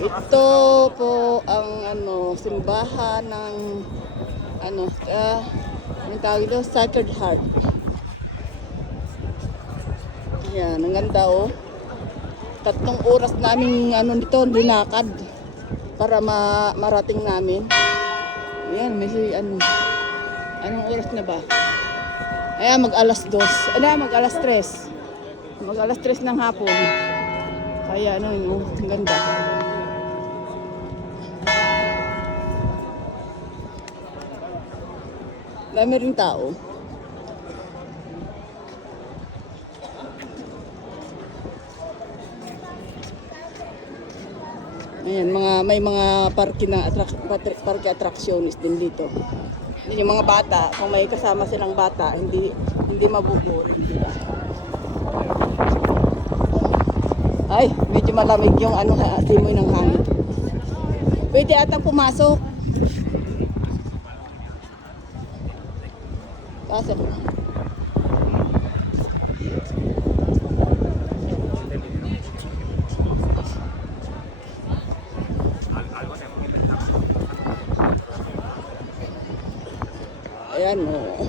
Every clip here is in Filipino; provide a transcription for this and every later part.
Ito po ang simbahan ng anong tawag ito? Sacred Heart. Yan, ang ganda oh. 3 oras naming nito linakad para marating namin. Yan, may anong oras na ba? Ayan, mag-alas 2. Mag-alas 3. Mag-alas 3 ng hapon. Kaya ang ganda. Dami rin tao. Ayan, may mga parke attractions din dito. Yung mga bata, kung may kasama silang bata, hindi mabuburin, diba? Ay, medyo malamig yung simoy ng hangin. Pwede ata pumasok. Pasok. Ayan oh.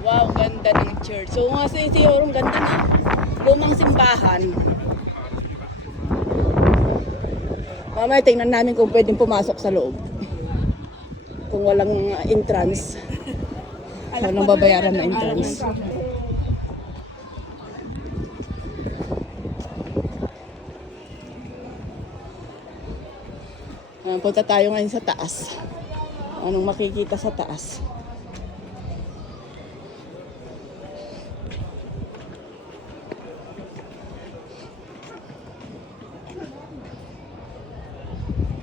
Wow, ganda ng church. So nga siguro ganda na. Lumang simbahan. Mamaya tingnan namin kung pwedeng pumasok sa loob. Kung walang entrance. Walang babayaran na entrance. Punta tayo ngayon sa taas. Anong makikita sa taas?